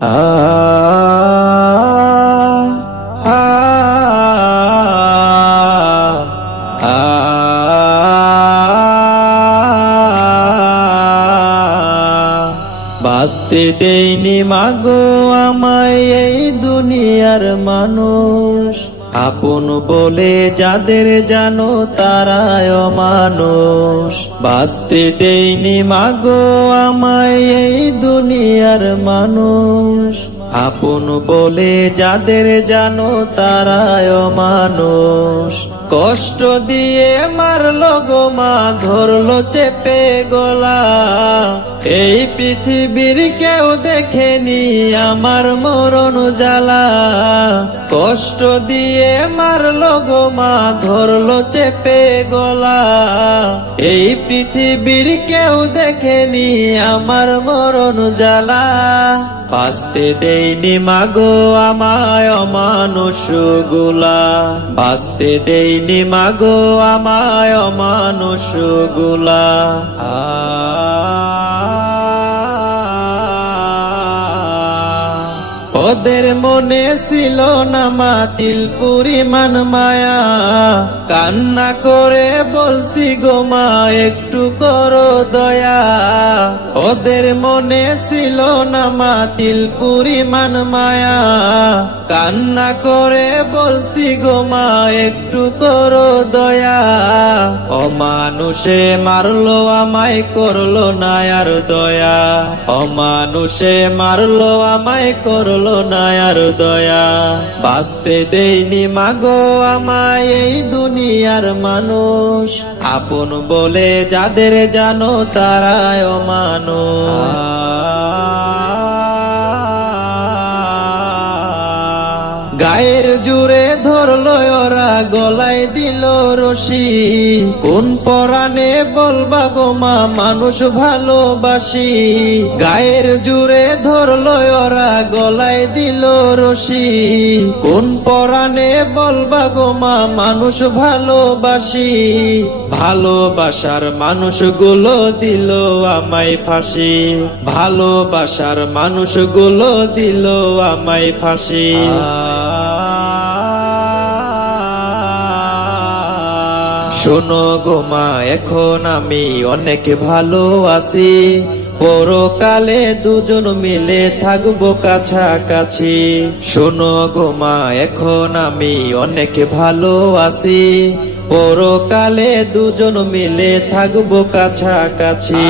আ আ আ বাঁচতে দেয়নি মাগো আমায় এই দুনিয়ার মানুষ, আপন বলে যাদের জানো তারাই অমানুষ। বাঁচতে দেয়নি মাগো আমায় এই দুনিয়ার মানুষ, আপন বলে যাদের জানো তারাই অমানুষ। কষ্ট দিয়ে মারলো গো মা, ধরলো চেপে গলা, এই পৃথিবীর কেউ দেখেনি আমার মরণ জ্বালা। কষ্ট দিয়ে মারলো গো মা, ধরলো চেপে গলা, এই পৃথিবীর কেউ দেখেনি আমার মরণ জ্বালা। বাঁচতে দেয়নি মাগো আমায় অমানুষ গুলা, বাঁচতে দেয়নি মাগো আমায় অমানুষ গুলা। ওদের মনে ছিল না মাতিল পরিমাণ মায়া, কান্না করে বলছি গো মা একটু করো দয়া। ওদের মনে ছিল না মাতিল পরিমাণ মায়া, কান্না করে বলছি গো মা একটু করো দয়া। অমানুষে মারলো আমায় করলো না আর দয়া, অমানুষে মারলো আমায় করলো না আর দয়া। বাঁচতে দেয়নি মাগো আমায় এই দুনিয়ার মানুষ, আপন বলে যাদের জানো তারাই অমানুষ। গায়ের জুড়ে ধরলো ওরা, গলায় দিল রশি, কোন পরাণে বলবা গো মা মানুষ ভালোবাসি। গায়ের জুড়ে ধরলো ওরা, গলায় দিল রশি, কোন পরাণে বলবা গো মা মানুষ ভালোবাসি। ভালোবাসার মানুষগুলো দিল আমায় ফাঁসি, ভালোবাসার মানুষগুলো দিল আমায় ফাঁসি। শোনো গো মা এখন আমি অনেক ভালো আছি, পরকালে দুজন মিলে থাকবো কাছাকাছি। শোনো গো মা এখন আমি অনেক ভালো আছি, পরকালে দুজন মিলে থাকবো কাছাকাছি।